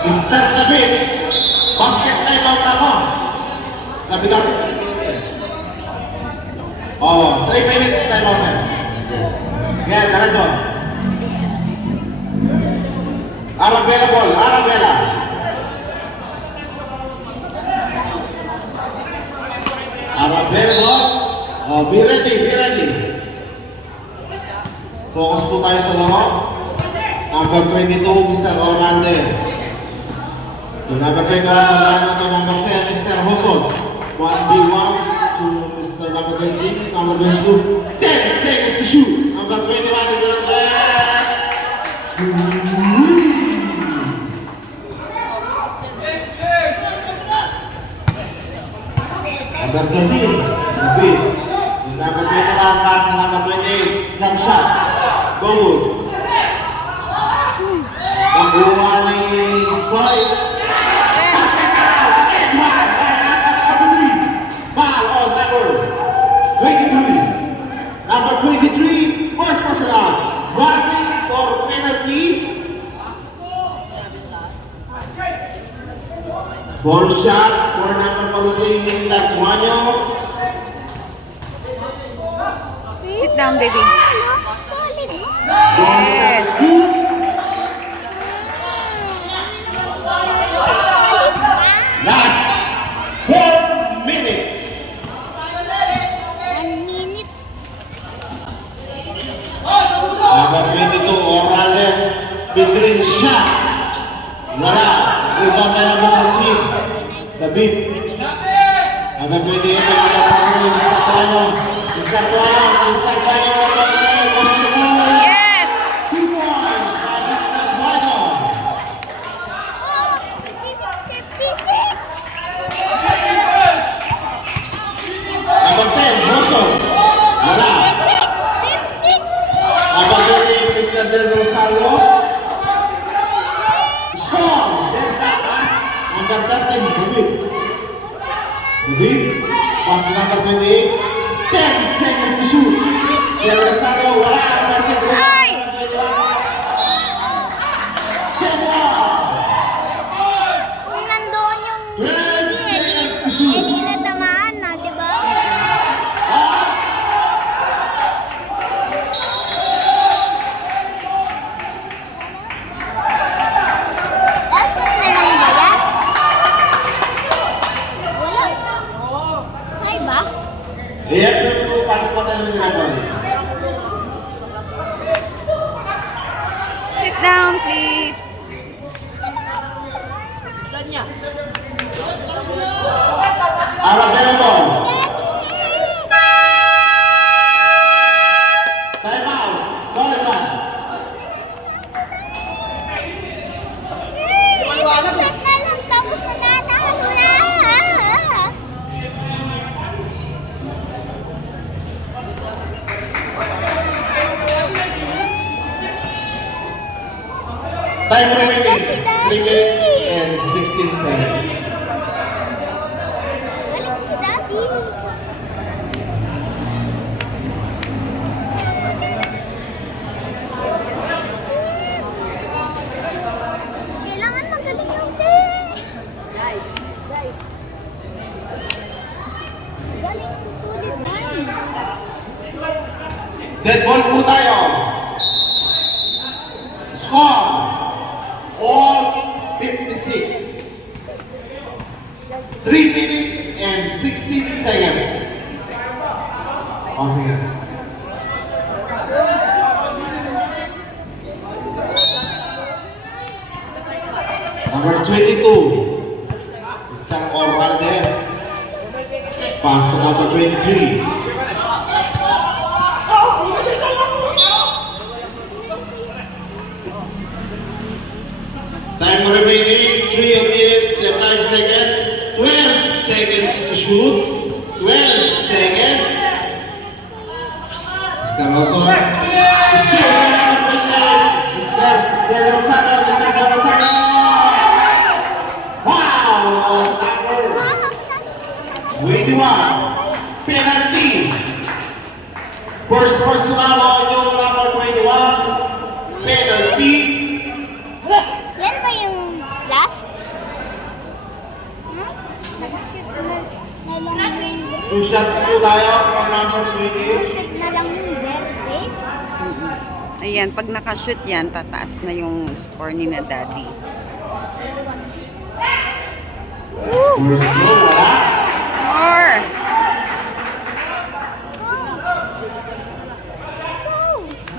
Mr. David, basket time out ako. Sabi kasi 3 minutes time out na. Yan, tara John. Arabella ball, Arabella. Arabella ball. Be ready, be ready. Focus po tayo sa laro. Number 22, Mr. Orlando. Number 20, number 10, Mr. Hoson. 1v1 to Mr. number 20, number 22. 10 seconds to shoot. Number 21, Mr. Number 13, number 21, pass number 28, jump shot. Go good. Number 1 is Soy. Ball on number 23. Number 23, first personal. Running for penalty. Ball shot for number 43, Mr. Tuanyo. Sit down, baby. Solid. Yes. Last 4 minutes. 1 minute. Number 22, Orlando. Between shot. Wala. Rebound na number 13. David. Number 28, Mr. Tuanyo. Mr. Tuanyo. Mr. Tuanyo. Yes. 2 points by Mr. Tuanyo. Oh, 56. Number 10, Moso. Wala. 56. Number 20, Mr. Del Rosario. Score! Del Tata. Number 13, David. David. Pass number 28. 10 seconds to shoot. Del Rosario, wala. Number 6. Ay! Kung nandoon yung 12 seconds to eh shoot. di natamaan na, di ba? Last one na lang ba yan? Wala. Say ba? Ayan po, paano pa tayo nagagawa? Sit down, please. Arabella ball. Time out. Sullivan. Isang shot na lang tapos mananalo na. Time remaining. 3 minutes and 16 seconds. Galing si Daddy. Kailangan magaling yung team. Galing, sulit na. Dead ball po tayo. Score. All 56. 3 minutes and 16 seconds. O, sige. Number 22. Mr. Orlando. Pass to number 23. Time remaining 3 minutes and 5 seconds. 12 seconds to shoot. 12 seconds. Mr. Rosso. Mr. Mr. Del Rosano. Mr. Del Rosano. Wow! 21. Penalty. First personal on yung number 21. Penalty. Yan ba yung last? 2 shots po tayo from number 28. Shoot na lang yung birthday. Ayan, pag nakashoot yan, tataas na yung score ni na Daddy. First throw, wala. More!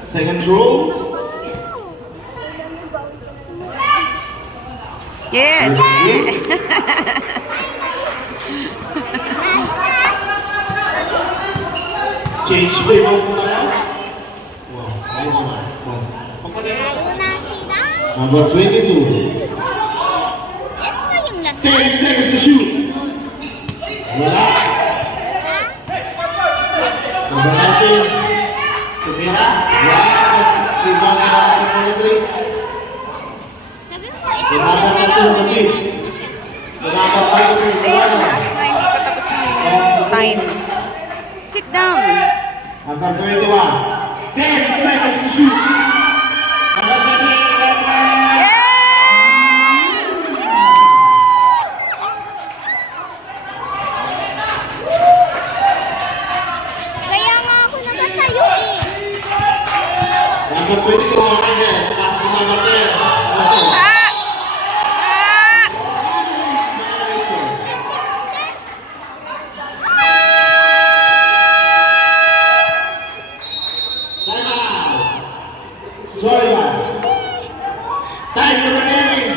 Second throw. Yes! Change play mode po tayo. Wow, ayun naman. Mas, papalit. Lalo na sila. Number 22. Yan ba yung last 10 one? seconds to shoot. Wala. Number 19. Tumira. Yes. Rebound na number 23. Sabi mo, isang shot na lang. Wala na siya. Number 23. Ayan, last na, hindi pa tapos yung time. Sit down! Number 21. 10 seconds to shoot. Number 28. Kaya nga ako nakatayo eh. Number 22. Okay din. Pass to number 10. Russell. Time out. Sorry, man. Time for the gaming.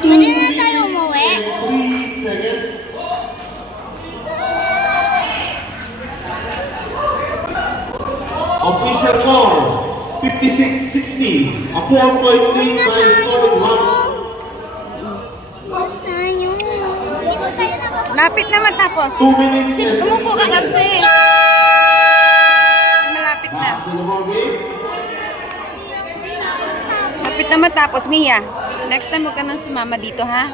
Pwede na tayo umuwi? 3 seconds. Official score, 56-60. A 4-point lead by solid one. Tayo. Hindi ko tayo nakapag- Lapit na matapos. 2 minutes Sit, and umupo ka 6 seconds. kasi. Malapit na. Back to the ball game. Lapit na matapos, Mia. Next time huwag ka nang sumama dito, ha?